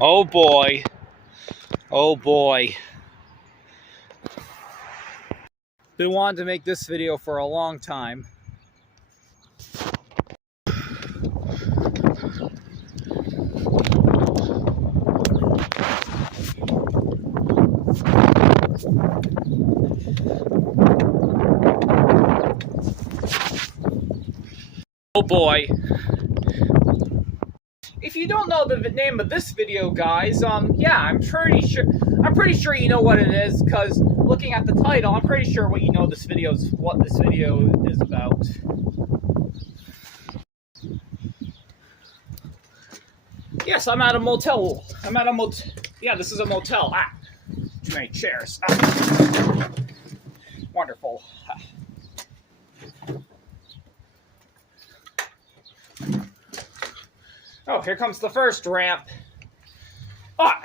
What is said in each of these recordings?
Oh boy. Oh boy. Been wanting to make this video for a long time. Oh boy. If you don't know the name of this video, guys, yeah, I'm pretty sure you know what it is, because looking at the title, I'm pretty sure what this video is about. Yes, I'm at a motel. Yeah, this is a motel. Ah, too many chairs. Ah. Wonderful. Oh, here comes the first ramp. Ah!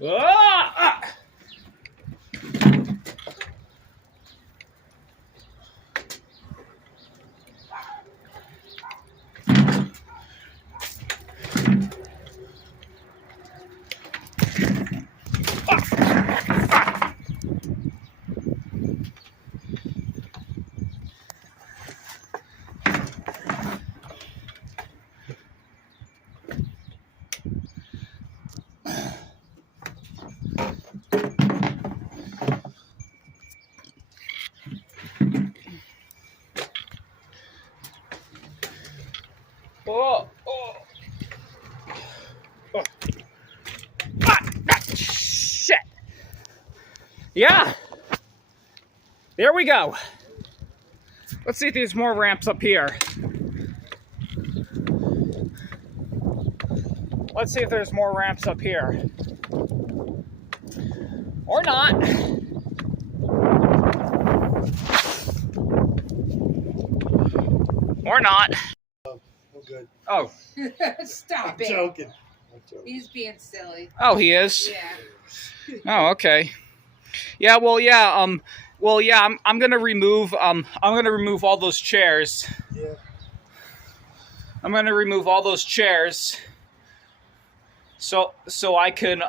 Ah! Oh, oh. Oh. Shit. Yeah. There we go. Let's see if there's more ramps up here. Let's see if there's more ramps up here. Or not. Or not. Oh, good. Oh. Stop I'm it. joking. He's being silly. Oh, he is? Yeah. Oh, okay. Yeah, well, yeah, I'm gonna remove all those chairs. Yeah. I'm gonna remove all those chairs so I can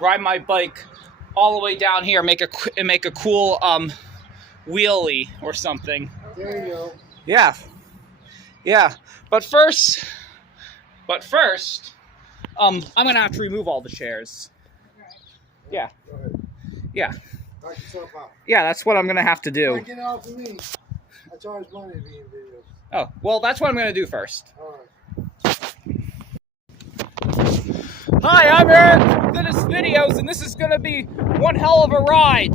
ride my bike all the way down here, make a cool wheelie or something. There you go. Yeah. Yeah. But first, I'm gonna have to remove all the chairs. Yeah. Go ahead. Yeah. Knock yourself out. Yeah, that's what I'm gonna have to do. Get it off of me. I charge money to be in videos. Oh, well, that's what I'm gonna do first. All right. Hi, I'm Eric from Goodness Videos, and this is gonna be one hell of a ride.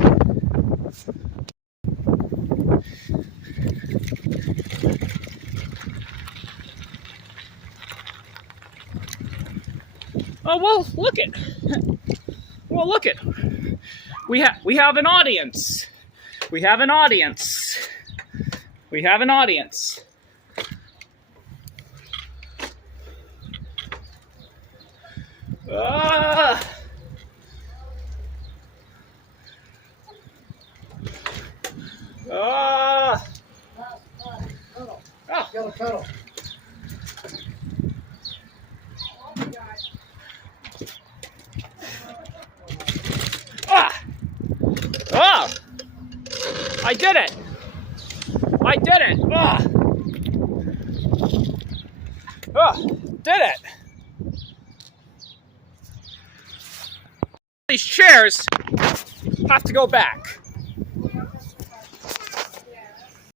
Oh, well, look it. Well, look it. We have an audience. We have an audience. We have an audience. Ah! Ah! Pedal. Ah! You gotta pedal. Ah! Ah! I did it! I did it! Ah! Ah! Did it! These chairs have to go back.